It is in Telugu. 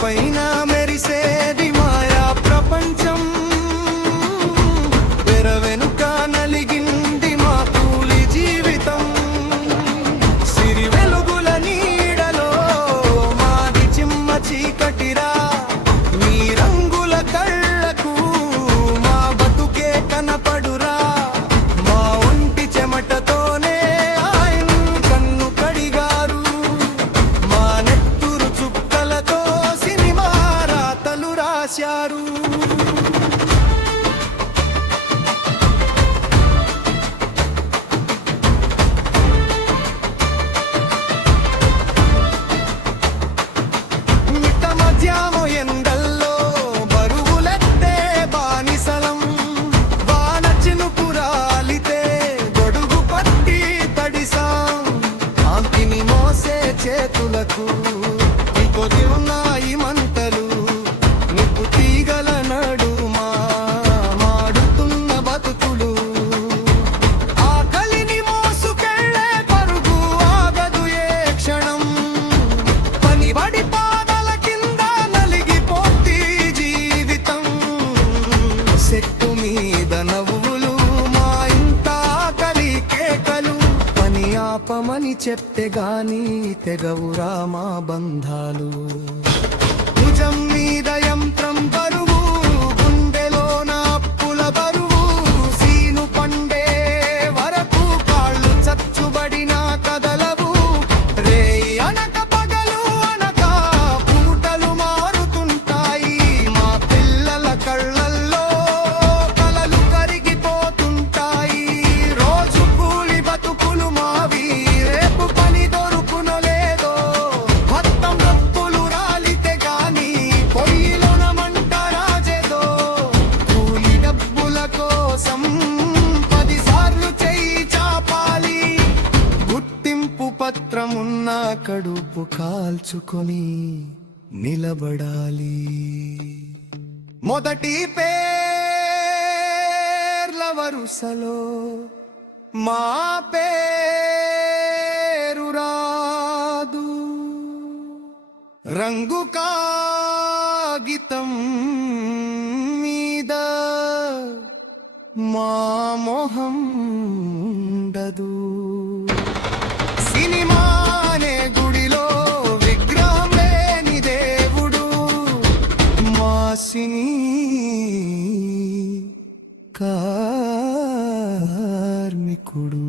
పైన మెరిసేది మాయా ప్రపంచం, తెర వెనుక నలిగింది మా కూలి జీవితం. సిరి వెలుగుల నీడలో మాది చిమ్మ చీకటిరా, మీ రంగుల కళ్ళకు మా బతుకే కనపడురా. మా ఒంటి చెమటతోనే ఆయన కన్ను కడిగారు, మా నెత్తురు చుక్కలతో రాశారు. మిట్ట మధ్యాహ్నం ఎండల్లో బరువులెత్తే బానిసలం, వాన చినుకురాలితే గొడుగు పట్టి తడిసాం. కాంతిని మోసే చేతులకు ఇంకొది ఉన్నాయి మంటలు, తీగల నడుమా మాడుతున్న బతుకులు. ఆకలిని మోసుకెళ్ళే పరుగు ఆగదు ఏ క్షణం, పనిబడి పాదల కింద నలిగిపోతీ జీవితం. చెట్టు మీద నవ్వులు మా ఇంత ఆకలి కేకలు, పని ఆపమని చెప్తే గాని తెగవురా మా బంధాలు. భుజం మీద యంత్రం బరువు, గుండెలో నా అప్పుల బరువు, సీను పండే వరకు కాళ్ళు చచ్చుబడిన కదలవు. రేయి అనక పగలు అనక పూటలు మారుతుంటాయి, మా పిల్లల కళ్ళల్లో కలలు కరిగిపోతుంటాయి. రోజు కూలి బతుకులు మావి, రేపు పని దొరుకునో లేదో, మొత్తం రప్పులు రాలితే గాని పొయ్యిలోన మంట రాజేదో. కూలి డబ్బుల కోసం 10 సార్లు చెయ్యి చాపాలి, గుర్తింపు పత్రమున్న కడుపు కాల్చుకొని నిలబడాలి. మొదటి పేర్ల వరుసలో మా పేరు రాదు, రంగు కాగితం మీద మా మొహం ఉండదు. సినిమానే గుడిలో విగ్రహం లేని దేవుడు, మా సినీ కార్మికుడు.